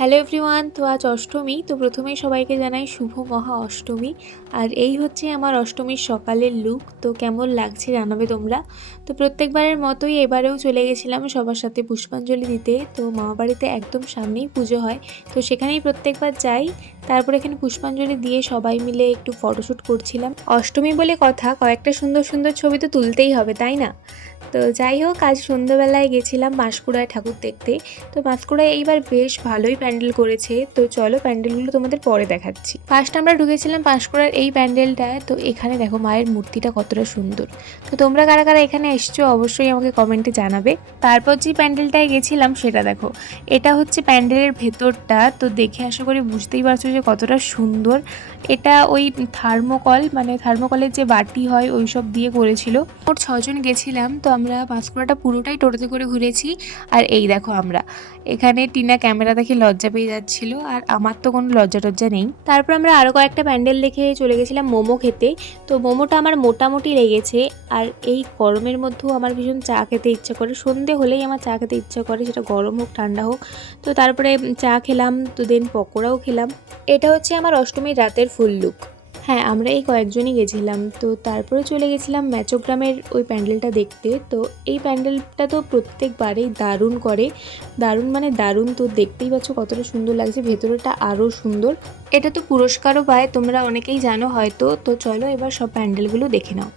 Hello everyone, তো আজ অষ্টমী। তো প্রথমেই সবাইকে জানাই শুভ মহা অষ্টমী। আর এই হচ্ছে আমার অষ্টমীর সকালের লুক। তো কেমন লাগছে জানাবে তোমরা। তো প্রত্যেকবারের মতোই এবারেও চলে গেছিলাম সবার সাথে পুষ্পাঞ্জলি দিতে। তো মামাবাড়িতে একদম সামনেই পুজো হয়, তো সেখানেই প্রত্যেকবার যাই। তারপর এখানে পুষ্পাঞ্জলি দিয়ে সবাই মিলে একটু ফটোশ্যুট করছিলাম। অষ্টমী বলে কথা, কয়েকটা সুন্দর সুন্দর ছবি তো তুলতেই হবে, তাই না? তো যাই হোক, আজ সন্ধ্যাবেলায় গেছিলাম পাঁশকুড়ায় ঠাকুর দেখতে। তো পাঁশকুড়ায় এইবার বেশ ভালোই প্যান্ডেল করেছে। তো চলো প্যান্ডেলগুলো তোমাদের পরে দেখাচ্ছি। ফার্স্ট আমরা ঢুকেছিলাম পাঁশকুড়ার এই প্যান্ডেলটায়। তো এখানে দেখো মায়ের মূর্তিটা কতটা সুন্দর। তো তোমরা কারা কারা এখানে এসছো অবশ্যই আমাকে কমেন্টে জানাবে। তারপর যে প্যান্ডেলটায় গেছিলাম সেটা দেখো, এটা হচ্ছে প্যান্ডেলের ভেতরটা। তো দেখে আশা করি বুঝতেই পারছো যে কতটা সুন্দর। এটা ওই থার্মোকলের যে বাটি হয় ওই সব দিয়ে করেছিল। মোট 6জন গেছিলাম। তো আমরা পাঁশকুড়াটা পুরোটাই টোটোতে করে ঘুরেছি। আর এই দেখো আমরা এখানে, টিনা ক্যামেরা দেখে লজ্জা পেয়ে যাচ্ছিল, আর আমার তো কোনো লজ্জা টজ্জা নেই। তারপর আমরা আরও কয়েকটা প্যান্ডেল দেখে চলে গেছিলাম মোমো খেতে। তো মোমোটা আমার মোটামুটি লেগেছে। আর এই গরমের মধ্যেও আমার ভীষণ চা খেতে ইচ্ছা করে, সন্ধে হলেই আমার চা খেতে ইচ্ছা করে, সেটা গরম হোক ঠান্ডা হোক। তো তারপরে চা খেলাম, তো দেন পকোড়াও খেলাম। এটা হচ্ছে আমার অষ্টমীর রাতের ফুল লুক। হ্যাঁ, আমরা এই কয়েকজনই গেছিলাম। তো তারপরে চলে গেছিলাম ম্যাচোগ্রামের ওই প্যান্ডেলটা দেখতে। তো এই প্যান্ডেলটা তো প্রত্যেকবারেই দারুণ করে, দারুণ মানে দারুণ। তো দেখতেই পাচ্ছ কতটা সুন্দর লাগছে, ভেতরটা আরও সুন্দর। এটা তো পুরস্কারও পায়, তোমরা অনেকেই জানো হয়তো। তো চলো এবার সব প্যান্ডেলগুলো দেখে নাও।